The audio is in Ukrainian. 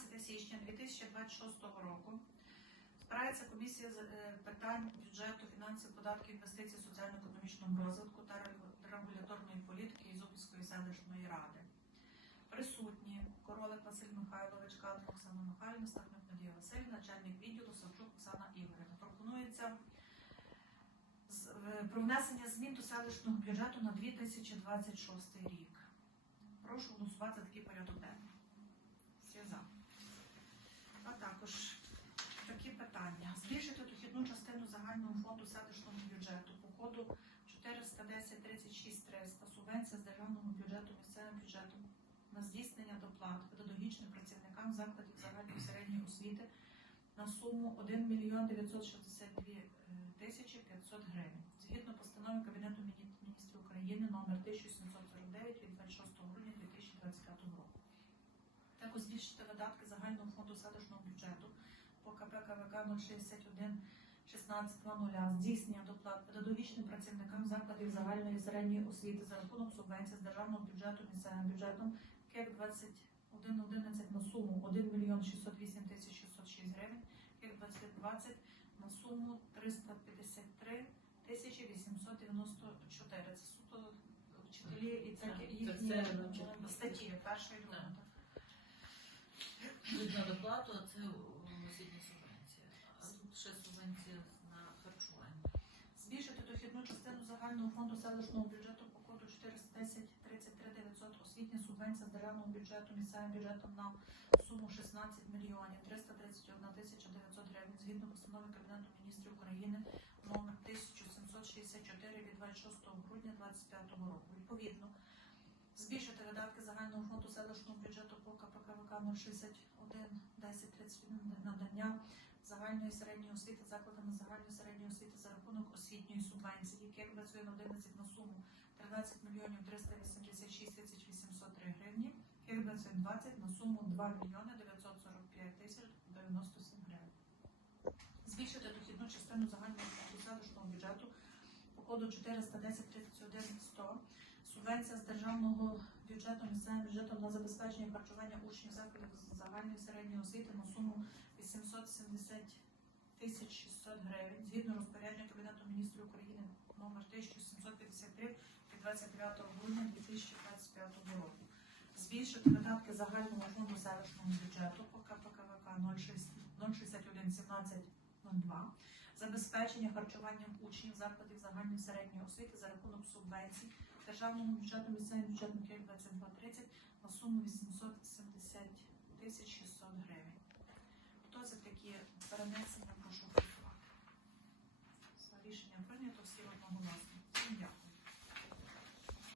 12 січня 2026 року збирається комісія з е, питань бюджету, фінансів, податків, інвестицій, соціально-економічного розвитку та регуляторної політики Ізопільської селищної ради. Присутні Королик Василь Михайлович, Кадров Оксана Михайлівна, Стахнюк Надія Васильівна, начальник відділу Савчук Оксана Ігорівна. Пропонується про внесення змін до селищного бюджету на 2026 рік. Прошу голосувати за такий порядок денний. Всі за. А також такі питання. Збільшити дохідну частину загального фонду селищного бюджету по коду 410 36 300 субвенція з державного бюджету місцевим бюджетом на здійснення доплат педагогічним працівникам закладів загальної середньої освіти на суму 1 мільйон 962 е, тисячі 500 гривень. Згідно постанови Кабінету міністрів України номер 1749 від 26 грудня 2025 року. Також збільшити видатки загального фонду селищного бюджету по КП КВК 061 1600 здійснення доплат педагогічним працівникам закладів загальної середньої освіти за рахунок субвенцій з державного бюджету місцевим бюджетом КЕК 2111 на суму 1 мільйон 608 тисяч 606 гривень, КЕК 2020 на суму 353 тисячі 894. Це суто вчителі і це їхні статті першої і на доплату, а це освітня субвенція. А тут ще субвенція на харчування. Збільшити дохідну частину загального фонду селищного бюджету по коду 410 33 900 освітня субвенція з державного бюджету місцевим бюджетом на суму 16 мільйонів 331 тисяча 900 гривень згідно постанови Кабінету міністрів України номер 1764 від 26 грудня 2025 року. Відповідно, збільшити видатки загального фонду селищного бюджету по КПКВК 061 10 31 надання загальної середньої освіти закладами загальної середньої освіти за рахунок освітньої субвенції, яке працює на 11 на суму 13 мільйонів 386 тисяч 803 гривні, яке працює 20 на суму 2 мільйони 945 тисяч 97 гривень. Збільшити дохідну частину загального бюджету по коду 410 31 100 Субвенція з державного бюджету місцевим бюджетом на забезпечення харчування учнів закладів загальної середньої освіти на суму 870 тисяч 600 гривень згідно розпорядження Кабінету міністрів України номер 1753 від 29 грудня 2025 року. Збільшити видатки загального фонду селищного бюджету по КПКВК 061 17 02 забезпечення харчуванням учнів закладів загальної середньої освіти за рахунок субвенцій державному бюджету місцевим бюджетом Київ 2230 на суму 870 тисяч 600 гривень. Хто за такі перенесення прошу